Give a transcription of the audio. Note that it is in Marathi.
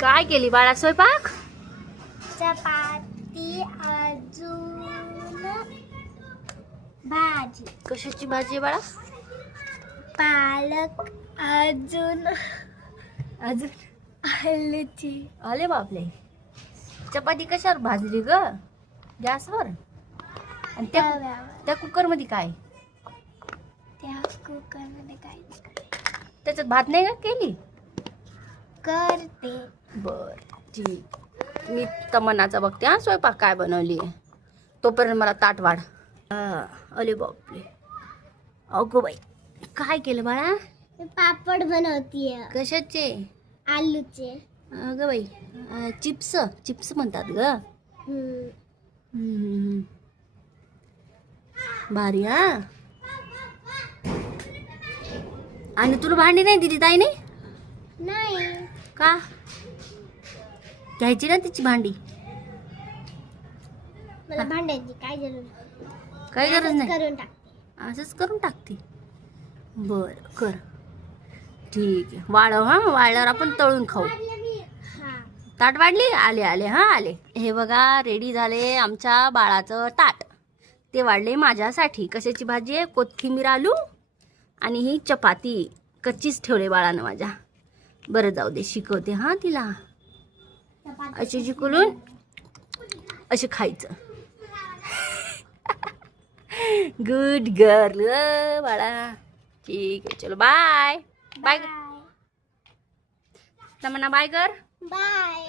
काय केली बाळा स्वयंपाक? चपाती अजून भाजी. कशाची भाजी आहे बाळा? पालक अजून अजून आलूची. अरे बापले, चपाती कशावर भाजली ग? गॅसवर? आणि त्या कुकर मध्ये काय? त्या कुकर मध्ये काय त्याच्यात भात नाही का केली? करते. बर ठीक, मी तमन्नाचा बघते हा स्वयंपाक काय बनवली आहे. तोपर्यंत मला ताट वाढ. अरे बापले, अगो बाई काय केलं बाळा? पापड बनवतीये. कशाचे? आलूचे. अगं बाई, चिप्स चिप्स म्हणतात ग. भारी हा. आणि तुला भांडी नाही दिली ताईने? नाही. का? घ्यायची ना तिची भांडी. मला भांड्याची काय गरज नाही. काही गरज नाही, करून टाकते. असंच करून टाकते. बर कर, ठीक आहे. वाळव हा, वाळल्यावर आपण तळून खाऊ. ताट वाढली? आले आले हा आले. हे बघा रेडी झाले आमच्या बाळाचं ताट. ते वाढले माझ्यासाठी. कशाची भाजी आहे? कोथिंबीर आलू आणि ही चपाती कच्चीच ठेवले बाळानं माझ्या. बरं जाऊ दे, शिकवते हा तिला. अशी जिकलून असे खायचं. गुड गर्ल बाळा. ठीक आहे, चलो बाय बाय. तमन्ना बाय कर. बाय.